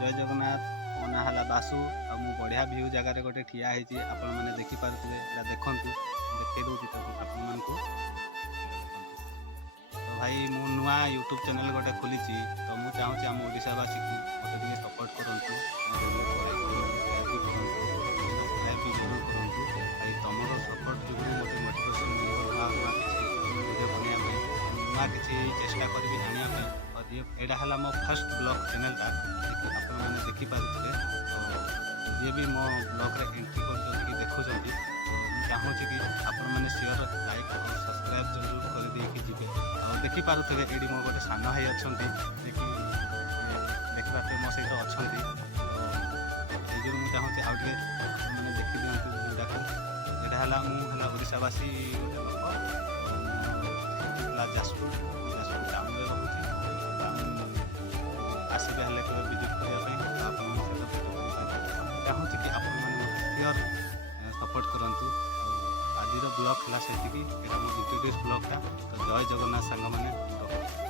जय जगन्नाथ। मो ना है बासु आ बढ़िया भ्यू जगार गोटे ठिया होती आपण मैंने देखिपे देखु देखे दूसरी आपण मान तो भाई मु नुआ यूट्यूब चैनल गोटे खोली तो मुझे चाहूँगी आम ओडावासी को मत टे सपोर्ट करूँ जरूर करूँ भाई तुम सपोर्ट जो मत मोटिवेशन मिले नुआ भिडियो बनवाई नुआ कि चेष्टा करी जानापी और यहाँ है मो फर्स्ट ब्लॉग चैनलटा आप मैंने देखिपे जी भी मो ब्लॉग एंट्री कर देखुं चाहूँ कि आपण मैंने सियोर लाइक और सब्सक्राइब जरूर कर जी और देखिपे ये मो गोटे सान भाई अच्छा देखिए मो सहित अच्छा ये मुझे चाहूँगी आउ मैंने देखी दिखाँ यहाँ है ओडावासी गोटे लोक जाजपुर टाउन में रोचे आसबे हेल्ले केवल विजिट करने चाहूँगी कि आप क्लियर सपोर्ट करूँ आज ब्लॉग है से मो इंट्रोड्यूस ब्लॉगटा तो जय जगन्नाथ सांग मैंने।